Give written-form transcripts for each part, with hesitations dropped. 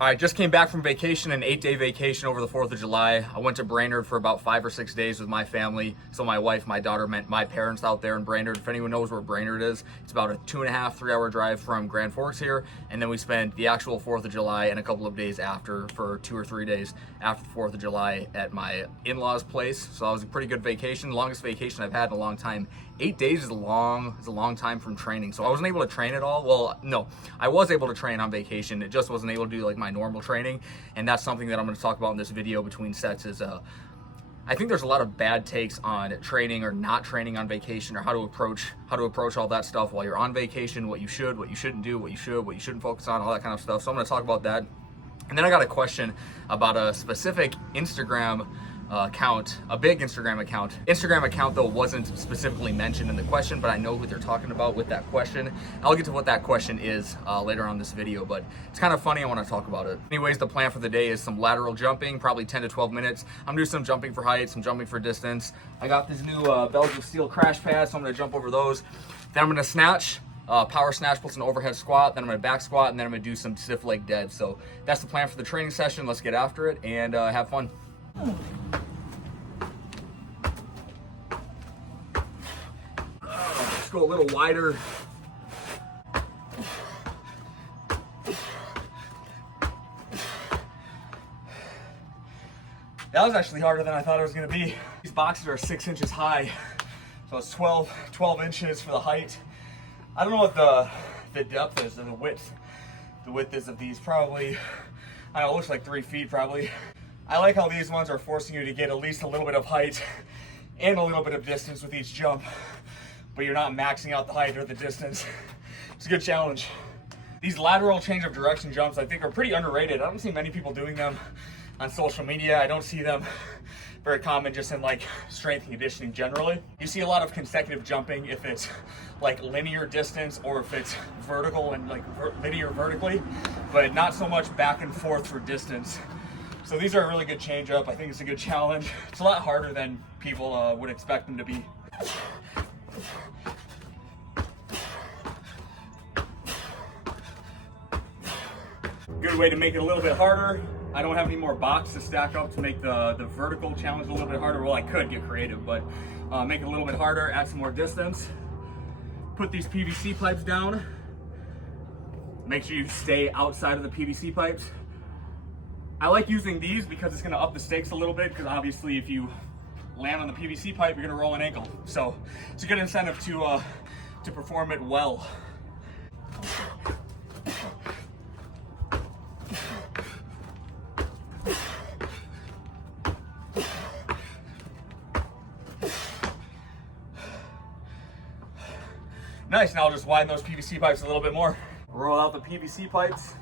I just came back from vacation, an 8-day vacation over the 4th of July. I went to Brainerd for about 5 or 6 days with my family. So my wife, my daughter, met my parents out there in Brainerd. If anyone knows where Brainerd is, it's about a 2.5, 3-hour drive from Grand Forks here. And then we spent the actual 4th of July and a couple of days after, for 2 or 3 days after the 4th of July at my in-laws' place. So that was a pretty good vacation, longest vacation I've had in a long time. 8 days is a long time from training. So I wasn't able to train at all. Well, no, I was able to train on vacation. It just wasn't able to do like my normal training. And that's something that I'm going to talk about in this video between sets is I think there's a lot of bad takes on training or not training on vacation, or how to approach all that stuff while you're on vacation, what you should, what you shouldn't do, what you shouldn't focus on, all that kind of stuff. So I'm going to talk about that. And then I got a question about a specific Instagram account, a big Instagram account though wasn't specifically mentioned in the question, but I know who they're talking about with that question. I'll get to what that question is later on this video, but it's kind of funny. I want to talk about it. Anyways, the plan for the day is some lateral jumping, probably 10 to 12 minutes. I'm doing some jumping for height, some jumping for distance. I got these new Belgian steel crash pads, so I'm going to jump over those. Then I'm going to snatch, power snatch plus an overhead squat, then I'm going to back squat, and then I'm going to do some stiff leg dead. So that's the plan for the training session. Let's get after it and have fun. Let's go a little wider. That was actually harder than I thought it was going to be. These boxes are 6 inches high, so it's 12 inches for the height. I don't know what the depth is and the width. The width is of these probably, I don't know, it looks like 3 feet probably. I like how these ones are forcing you to get at least a little bit of height and a little bit of distance with each jump, but you're not maxing out the height or the distance. It's a good challenge. These lateral change of direction jumps I think are pretty underrated. I don't see many people doing them on social media. I don't see them very common just in like strength and conditioning generally. You see a lot of consecutive jumping if it's like linear distance or if it's vertical and like linear vertically, but not so much back and forth for distance. So these are a really good change up. I think it's a good challenge. It's a lot harder than people would expect them to be. Good way to make it a little bit harder. I don't have any more box to stack up to make the vertical challenge a little bit harder. Well, I could get creative, but make it a little bit harder, add some more distance. Put these PVC pipes down. Make sure you stay outside of the PVC pipes. I like using these because it's going to up the stakes a little bit, because obviously if you land on the PVC pipe, you're going to roll an ankle. So it's a good incentive to perform it well. Nice, now I'll just widen those PVC pipes a little bit more. Roll out the PVC pipes.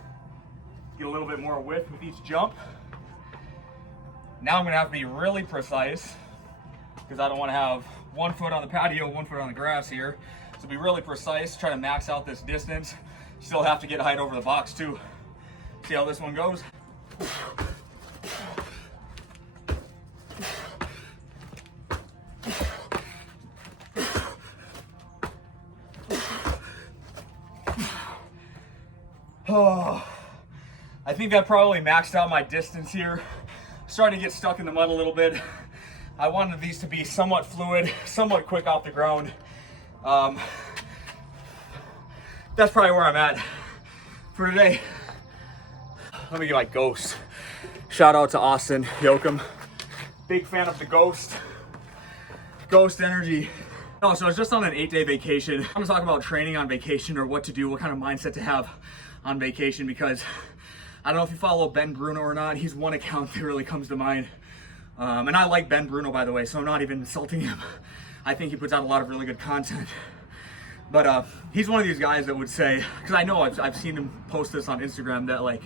Get a little bit more width with each jump. Now I'm gonna have to be really precise because I don't wanna have 1 foot on the patio, 1 foot on the grass here. So be really precise, try to max out this distance. Still have to get height over the box too. See how this one goes? Oh, I think that probably maxed out my distance here. Starting to get stuck in the mud a little bit. I wanted these to be somewhat fluid, somewhat quick off the ground. That's probably where I'm at for today. Let me get my Ghost. Shout out to Austin Yoakum. Big fan of the Ghost energy. Oh, so I was just on an 8-day vacation. I'm gonna talk about training on vacation, or what to do, what kind of mindset to have on vacation, because I don't know if you follow Ben Bruno or not. He's one account that really comes to mind. And I like Ben Bruno, by the way, so I'm not even insulting him. I think he puts out a lot of really good content. But he's one of these guys that would say, because I know I've seen him post this on Instagram, that like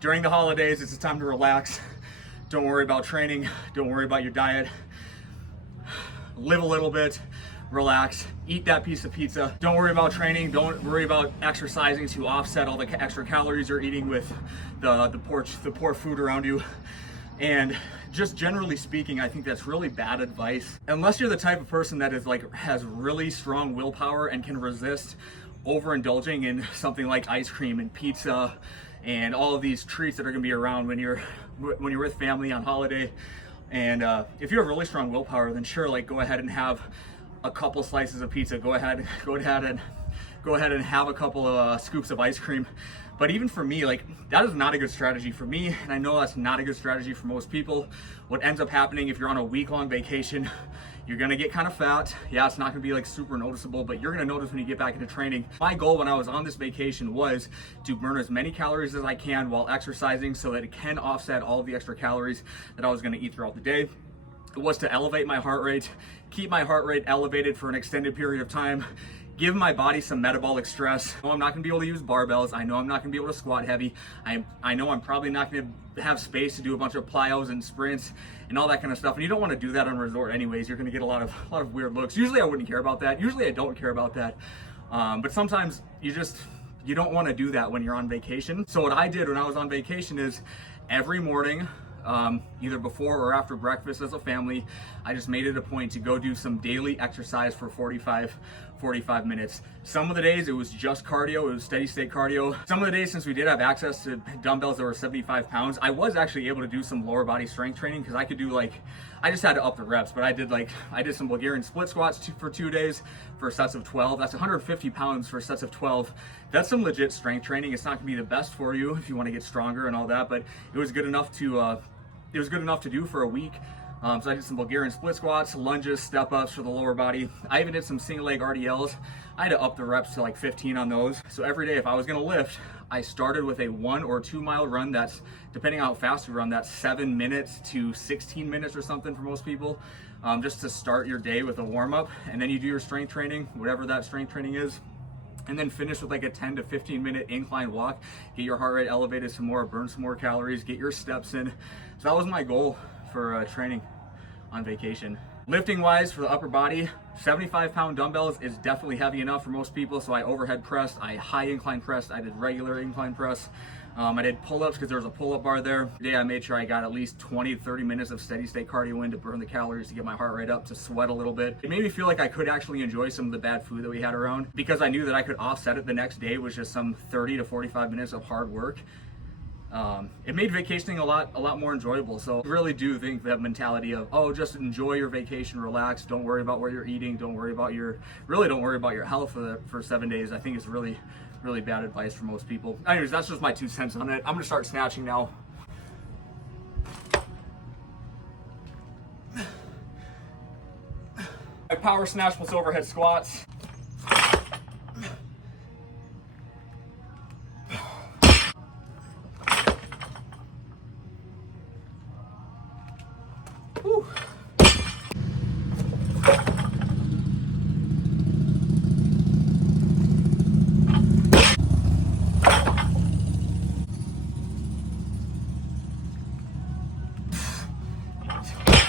during the holidays, it's a time to relax. Don't worry about training. Don't worry about your diet. Live a little bit. Relax, eat that piece of pizza. Don't worry about training. Don't worry about exercising to offset all the extra calories you're eating with the poor food around you. And just generally speaking, I think that's really bad advice. Unless you're the type of person that is like has really strong willpower and can resist overindulging in something like ice cream and pizza and all of these treats that are gonna be around when you're with family on holiday. And if you have really strong willpower, then sure, like go ahead and have a couple slices of pizza. Go ahead and have a couple of scoops of ice cream. But even for me, like that is not a good strategy for me, and I know that's not a good strategy for most people. What ends up happening if you're on a week-long vacation, you're gonna get kind of fat. Yeah, it's not gonna be like super noticeable, but you're gonna notice when you get back into training. My goal when I was on this vacation was to burn as many calories as I can while exercising so that it can offset all of the extra calories that I was gonna eat throughout the day. It was to elevate my heart rate, keep my heart rate elevated for an extended period of time, give my body some metabolic stress. I know I'm not gonna be able to use barbells. I know I'm not gonna be able to squat heavy. I know I'm probably not gonna have space to do a bunch of plyos and sprints and all that kind of stuff. And you don't wanna do that on a resort anyways. You're gonna get a lot of weird looks. Usually I wouldn't care about that. Usually I don't care about that. But sometimes you don't wanna do that when you're on vacation. So what I did when I was on vacation is every morning, either before or after breakfast as a family, I just made it a point to go do some daily exercise for 45 minutes. Some of the days it was just cardio, it was steady state cardio. Some of the days, since we did have access to dumbbells that were 75 pounds, I was actually able to do some lower body strength training because I could do I just had to up the reps, but I did some Bulgarian split squats for 2 days for sets of 12. That's 150 pounds for sets of 12. That's some legit strength training. It's not gonna be the best for you if you wanna get stronger and all that, but it was good enough to do for a week. So I did some Bulgarian split squats, lunges, step ups for the lower body. I even did some single leg RDLs. I had to up the reps to like 15 on those. So every day if I was gonna lift, I started with a 1 or 2 mile run. That's, depending on how fast you run, that's 7 minutes to 16 minutes or something for most people. Just to start your day with a warm up. And then you do your strength training, whatever that strength training is. And then finish with like a 10 to 15 minute incline walk, get your heart rate elevated some more, burn some more calories, get your steps in. So that was my goal for training on vacation. Lifting wise for the upper body, 75-pound dumbbells is definitely heavy enough for most people. So I overhead pressed, I high incline pressed, I did regular incline press. I did pull-ups because there was a pull-up bar there. Today I made sure I got at least 20 to 30 minutes of steady state cardio in to burn the calories, to get my heart rate up, to sweat a little bit. It made me feel like I could actually enjoy some of the bad food that we had around, because I knew that I could offset it the next day with just some 30 to 45 minutes of hard work. It made vacationing a lot more enjoyable. So I really do think that mentality of, oh, just enjoy your vacation, relax, don't worry about what you're eating, don't worry about your health for 7 days, I think is really bad advice for most people. Anyways, that's just my 2 cents on it. I'm gonna start snatching now. My power snatch plus overhead squats. Whew.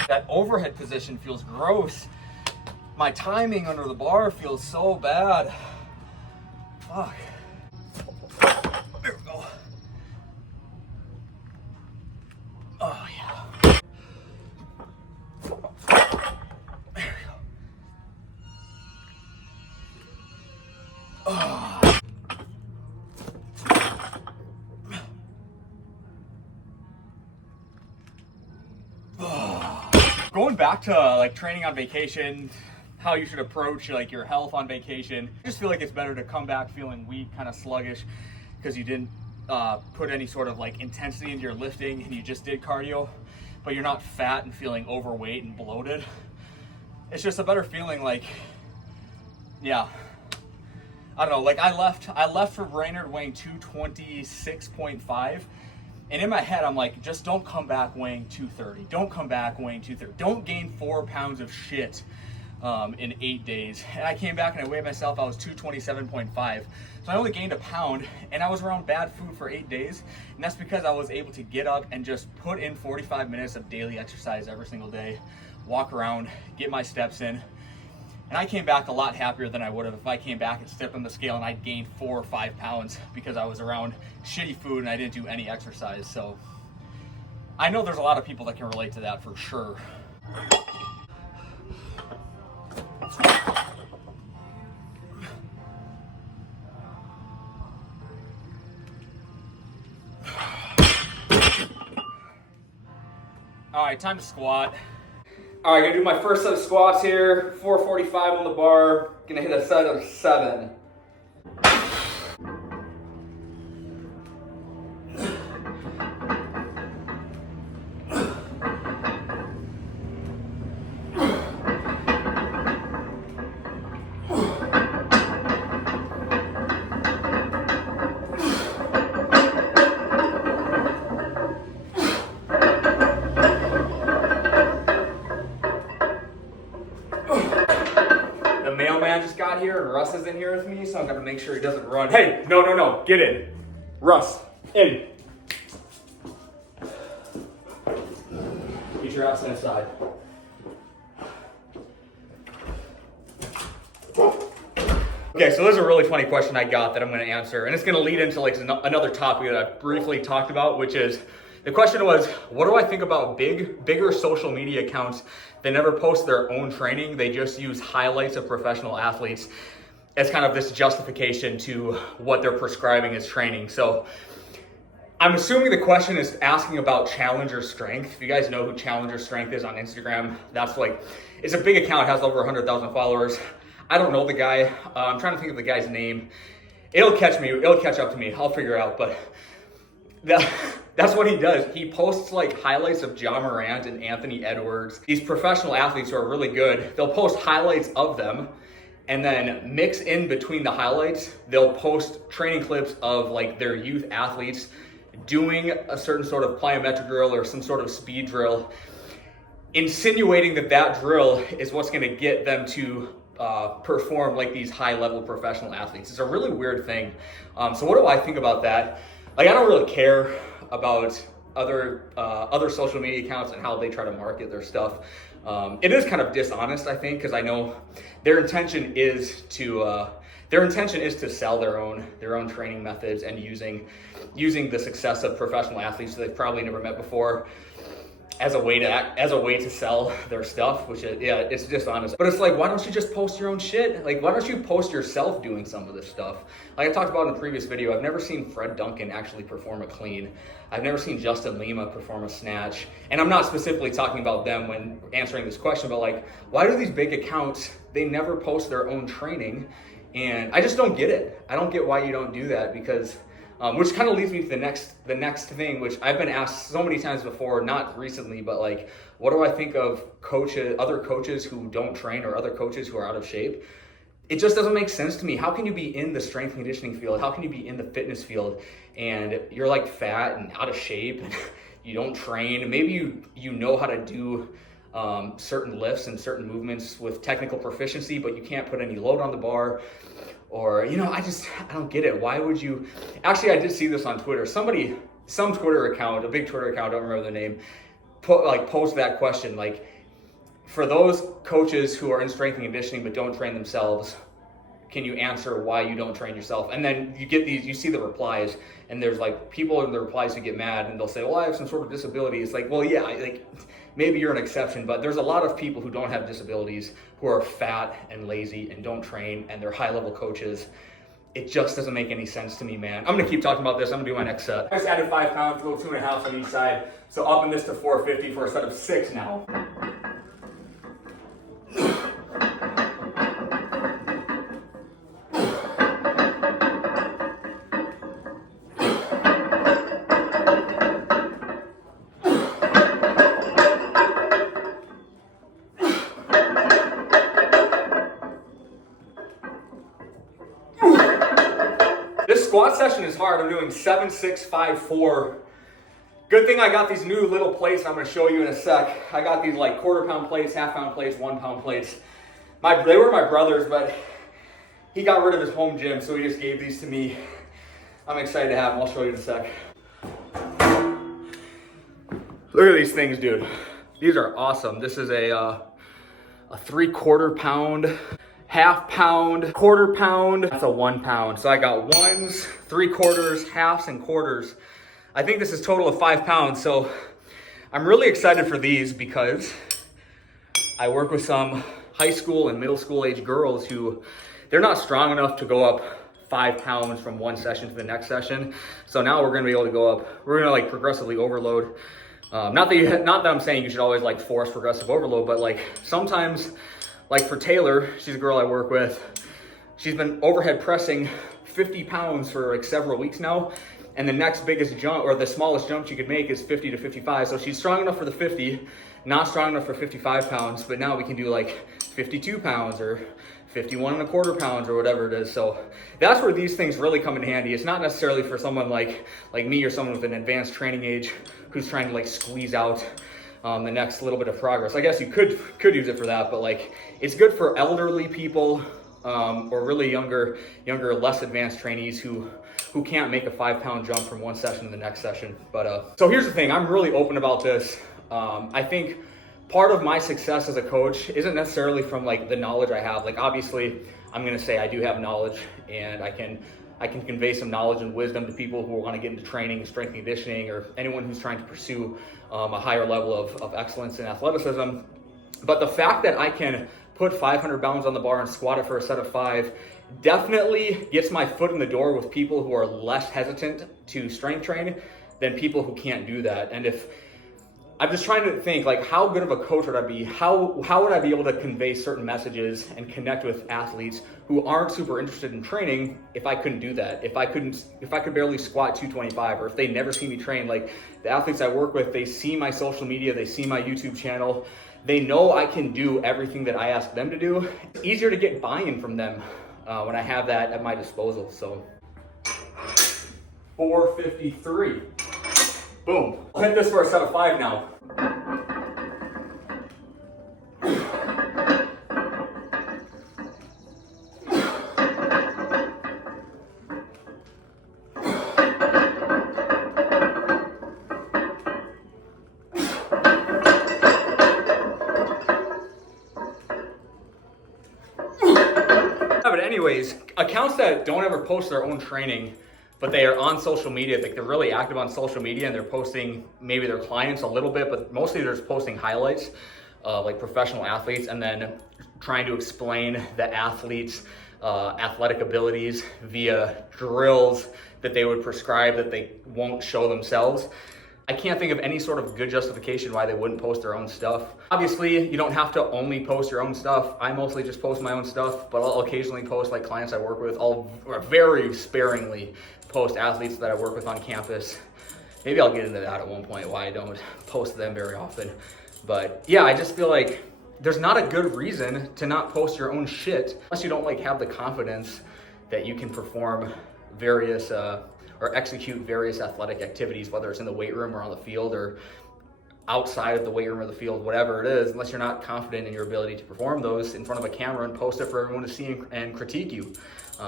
That overhead position feels gross. My timing under the bar feels so bad. Fuck. There we go. Oh yeah. There we go. Oh. Going back to like training on vacation, how you should approach like your health on vacation. I just feel like it's better to come back feeling weak, kind of sluggish, because you didn't put any sort of like intensity into your lifting and you just did cardio, but you're not fat and feeling overweight and bloated. It's just a better feeling, like, yeah. I don't know, like I left for Brainerd weighing 226.5. And in my head, I'm like, just don't come back weighing 230. Don't come back weighing 230. Don't gain 4 pounds of shit in 8 days. And I came back and I weighed myself, I was 227.5. So I only gained a pound, and I was around bad food for 8 days. And that's because I was able to get up and just put in 45 minutes of daily exercise every single day, walk around, get my steps in. And I came back a lot happier than I would have if I came back and stepped on the scale and I'd gained 4 or 5 pounds because I was around shitty food and I didn't do any exercise. So I know there's a lot of people that can relate to that for sure. All right, time to squat. All right, gonna do my first set of squats here. 445 on the bar. Gonna hit a set of 7. The mailman just got here and Russ is in here with me, so I'm gonna make sure he doesn't run. Hey, no, get in. Russ, in. Get your ass inside. Okay, so there's a really funny question I got that I'm gonna answer, and it's gonna lead into like another topic that I briefly talked about, which is, the question was, what do I think about bigger social media accounts that never post their own training? They just use highlights of professional athletes as kind of this justification to what they're prescribing as training. So I'm assuming the question is asking about Challenger Strength. If you guys know who Challenger Strength is on Instagram, that's like, it's a big account, has over 100,000 followers. I don't know the guy. I'm trying to think of the guy's name. It'll catch up to me. I'll figure it out, but that's what he does. He posts like highlights of John Morant and Anthony Edwards. These professional athletes who are really good, they'll post highlights of them, and then mix in between the highlights, they'll post training clips of like their youth athletes doing a certain sort of plyometric drill or some sort of speed drill, insinuating that that drill is what's gonna get them to perform like these high-level professional athletes. It's a really weird thing. So what do I think about that? Like, I don't really care about other social media accounts and how they try to market their stuff. It is kind of dishonest, I think, because I know their intention is to sell their own training methods and using the success of professional athletes that they've probably never met before as a way to sell their stuff, which is, yeah, it's dishonest. But it's like, why don't you just post your own shit? Like, why don't you post yourself doing some of this stuff? Like I talked about in a previous video, I've never seen Fred Duncan actually perform a clean. I've never seen Justin Lima perform a snatch. And I'm not specifically talking about them when answering this question, but like, why do these big accounts, they never post their own training? And I just don't get it. I don't get why you don't do that, because which kind of leads me to the next thing, which I've been asked so many times before, not recently, but like, what do I think of other coaches who don't train, or other coaches who are out of shape? It just doesn't make sense to me. How can you be in the strength and conditioning field? How can you be in the fitness field and you're like fat and out of shape and you don't train? Maybe you know how to do certain lifts and certain movements with technical proficiency, but you can't put any load on the bar. Or, you know, I don't get it. Why would you? Actually, I did see this on Twitter. Some Twitter account, a big Twitter account, I don't remember the name, posed that question. Like, for those coaches who are in strength and conditioning but don't train themselves, can you answer why you don't train yourself? And then you see the replies, and there's like people in the replies who get mad and they'll say, well, I have some sort of disability. It's like, well, yeah, like maybe you're an exception, but there's a lot of people who don't have disabilities who are fat and lazy and don't train, and they're high-level coaches. It just doesn't make any sense to me, man. I'm gonna keep talking about this. I'm gonna do my next set. I just added 5 pounds, a little 2.5 on each side. So upping this to 450 for a set of 6 now. This squat session is hard. I'm doing 7, 6, 5, 4. Good thing I got these new little plates I'm going to show you in a sec. I got these like 1/4 pound plates, 1/2 pound plates, 1 pound plates. They were my brother's, but he got rid of his home gym, so he just gave these to me. I'm excited to have them. I'll show you in a sec. Look at these things, dude. These are awesome. This is a 3/4 pound, 1/2 pound, 1/4 pound. That's a 1 pound. So I got 1s, 3/4, 1/2s, and 1/4s. I think this is a total of 5 pounds. So I'm really excited for these because I work with some high school and middle school age girls who they're not strong enough to go up 5 pounds from one session to the next session. So now we're gonna be able to go up, we're gonna like progressively overload Not that I'm saying you should always like force progressive overload, but like sometimes, like for Taylor, she's a girl I work with, she's been overhead pressing 50 pounds for like several weeks now. And the next biggest jump, or the smallest jump she could make, is 50 to 55. So she's strong enough for the 50, not strong enough for 55 pounds, but now we can do like 52 pounds or 51.25 pounds or whatever it is. So that's where these things really come in handy. It's not necessarily for someone like me or someone with an advanced training age who's trying to like squeeze out the next little bit of progress. I guess you could use it for that, but like it's good for elderly people or really younger, less advanced trainees who can't make a 5-pound jump from one session to the next session. But so here's the thing, I'm really open about this. I think part of my success as a coach isn't necessarily from like the knowledge I have. Like obviously I'm gonna say I do have knowledge, and I can convey some knowledge and wisdom to people who want to get into training, strength and conditioning, or anyone who's trying to pursue a higher level of excellence in athleticism. But the fact that I can put 500 pounds on the bar and squat it for a set of 5 definitely gets my foot in the door with people who are less hesitant to strength train than people who can't do that. And if I'm just trying to think, like, how good of a coach would I be? How would I be able to convey certain messages and connect with athletes who aren't super interested in training if I couldn't do that? If I could barely squat 225, or if they never see me train. Like the athletes I work with, they see my social media, they see my YouTube channel, they know I can do everything that I ask them to do. It's easier to get buy-in from them when I have that at my disposal. So 453. Boom. I'll hit this for a set of 5 now. But anyways, accounts that don't ever post their own training, but they are on social media, like they're really active on social media, and they're posting maybe their clients a little bit, but mostly they're just posting highlights of like professional athletes, and then trying to explain the athletes' athletic abilities via drills that they would prescribe that they won't show themselves. I can't think of any sort of good justification why they wouldn't post their own stuff. Obviously, you don't have to only post your own stuff. I mostly just post my own stuff, but I'll occasionally post like clients I work with. I'll very sparingly post athletes that I work with on campus. Maybe I'll get into that at one point, why I don't post them very often. But yeah, I just feel like there's not a good reason to not post your own shit unless you don't like have the confidence that you can perform various or execute various athletic activities, whether it's in the weight room or on the field or outside of the weight room or the field, whatever it is. Unless you're not confident in your ability to perform those in front of a camera and post it for everyone to see and critique you.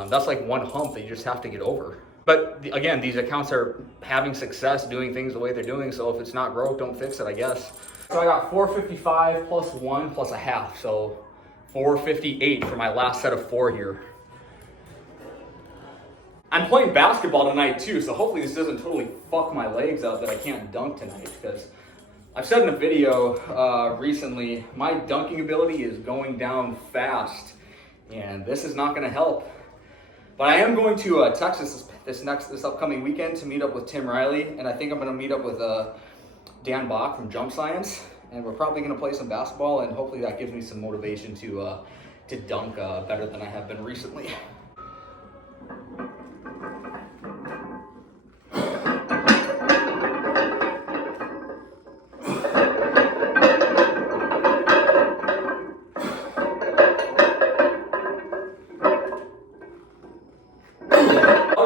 That's like one hump that you just have to get over. But again, these accounts are having success doing things the way they're doing, so if it's not broke, don't fix it, I guess. So I got 455 plus 1 plus a half, so 458 for my last set of 4 here. I'm playing basketball tonight too, so hopefully this doesn't totally fuck my legs up that I can't dunk tonight, because I've said in a video recently, my dunking ability is going down fast, and this is not gonna help. But I am going to Texas this upcoming weekend to meet up with Tim Riley, and I think I'm gonna meet up with Dan Bach from Jump Science, and we're probably gonna play some basketball, and hopefully that gives me some motivation to dunk better than I have been recently.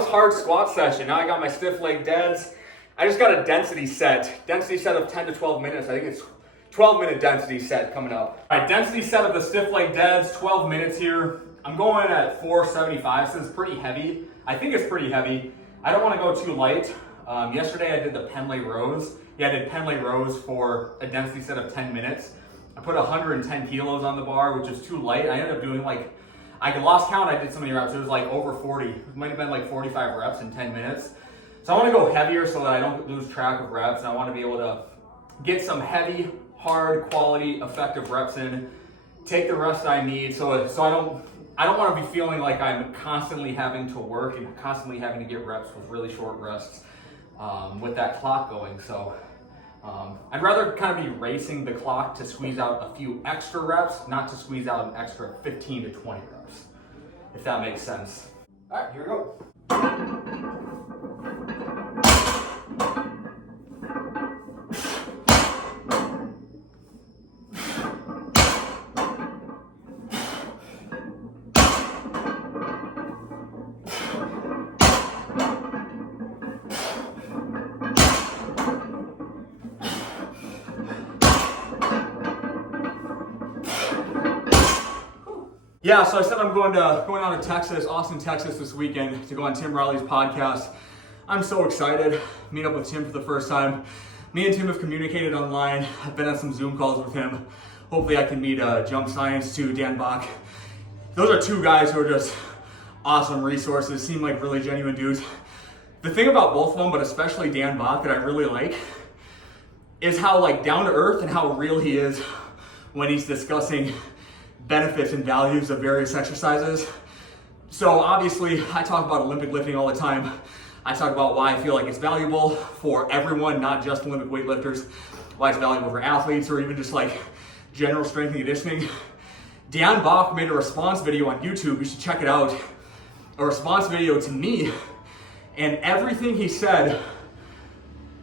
Hard squat session. Now I got my stiff leg deads. I just got a density set of 10 to 12 minutes. I think it's 12-minute density set coming up. All right, density set of the stiff leg deads, 12 minutes here. I'm going at 475, so it's pretty heavy. I think it's pretty heavy. I don't want to go too light. Yesterday I did the Pendlay rows. Yeah, I did Pendlay rows for a density set of 10 minutes. I put 110 kilos on the bar, which is too light. I ended up doing like, I lost count, I did so many reps, it was like over 40. It might have been like 45 reps in 10 minutes. So I want to go heavier so that I don't lose track of reps, and I want to be able to get some heavy, hard, quality, effective reps in, take the rest I need, so I don't want to be feeling like I'm constantly having to work and constantly having to get reps with really short rests with that clock going. So I'd rather kind of be racing the clock to squeeze out a few extra reps, not to squeeze out an extra 15 to 20 reps, if that makes sense. All right, here we go. Yeah, so I said I'm going out to Texas, Austin, Texas this weekend to go on Tim Riley's podcast. I'm so excited. Meet up with Tim for the first time. Me and Tim have communicated online. I've been on some Zoom calls with him. Hopefully I can meet Jump Science too, Dan Bach. Those are two guys who are just awesome resources, seem like really genuine dudes. The thing about both of them, but especially Dan Bach, that I really like is how like down to earth and how real he is when he's discussing benefits and values of various exercises. So obviously I talk about Olympic lifting all the time. I talk about why I feel like it's valuable for everyone, not just Olympic weightlifters, why it's valuable for athletes or even just like general strength and conditioning. Dan Bach made a response video on YouTube, you should check it out. A response video to me, and everything he said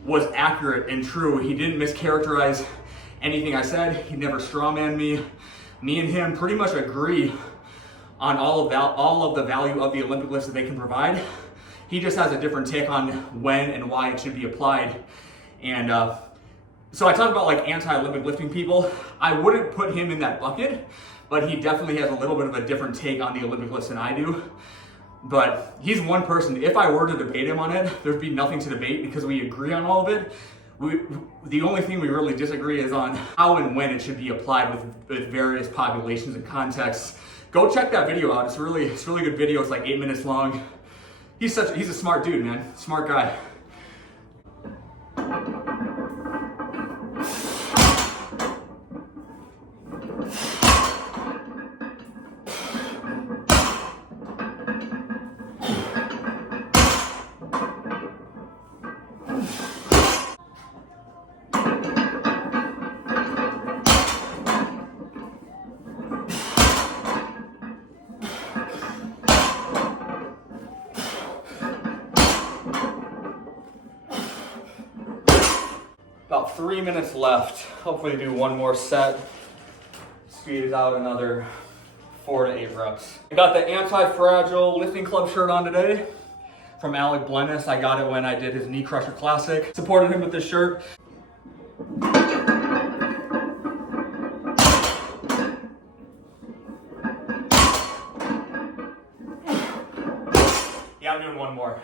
was accurate and true. He didn't mischaracterize anything I said. He never strawmanned me. Me and him pretty much agree on all of the value of the Olympic lifts that they can provide. He just has a different take on when and why it should be applied. And so I talk about like anti-Olympic lifting people. I wouldn't put him in that bucket, but he definitely has a little bit of a different take on the Olympic lifts than I do. But he's one person. If I were to debate him on it, there'd be nothing to debate because we agree on all of it. The only thing we really disagree is on how and when it should be applied with various populations and contexts. Go check that video out. It's a really good video. It's like 8 minutes long. He's a smart dude, man. Smart guy. About 3 minutes left. Hopefully do one more set. Squeeze out another 4 to 8 reps. I got the Anti-Fragile lifting club shirt on today from Alec Blennis. I got it when I did his Knee Crusher Classic. Supported him with this shirt. Yeah, I'm doing one more.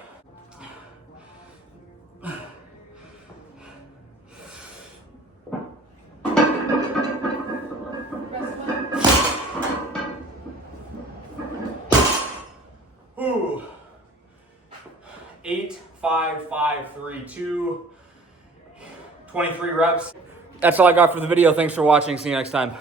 Ooh. 8, 5, 5, 3, 2, 23 reps. That's all I got for the video. Thanks for watching. See you next time.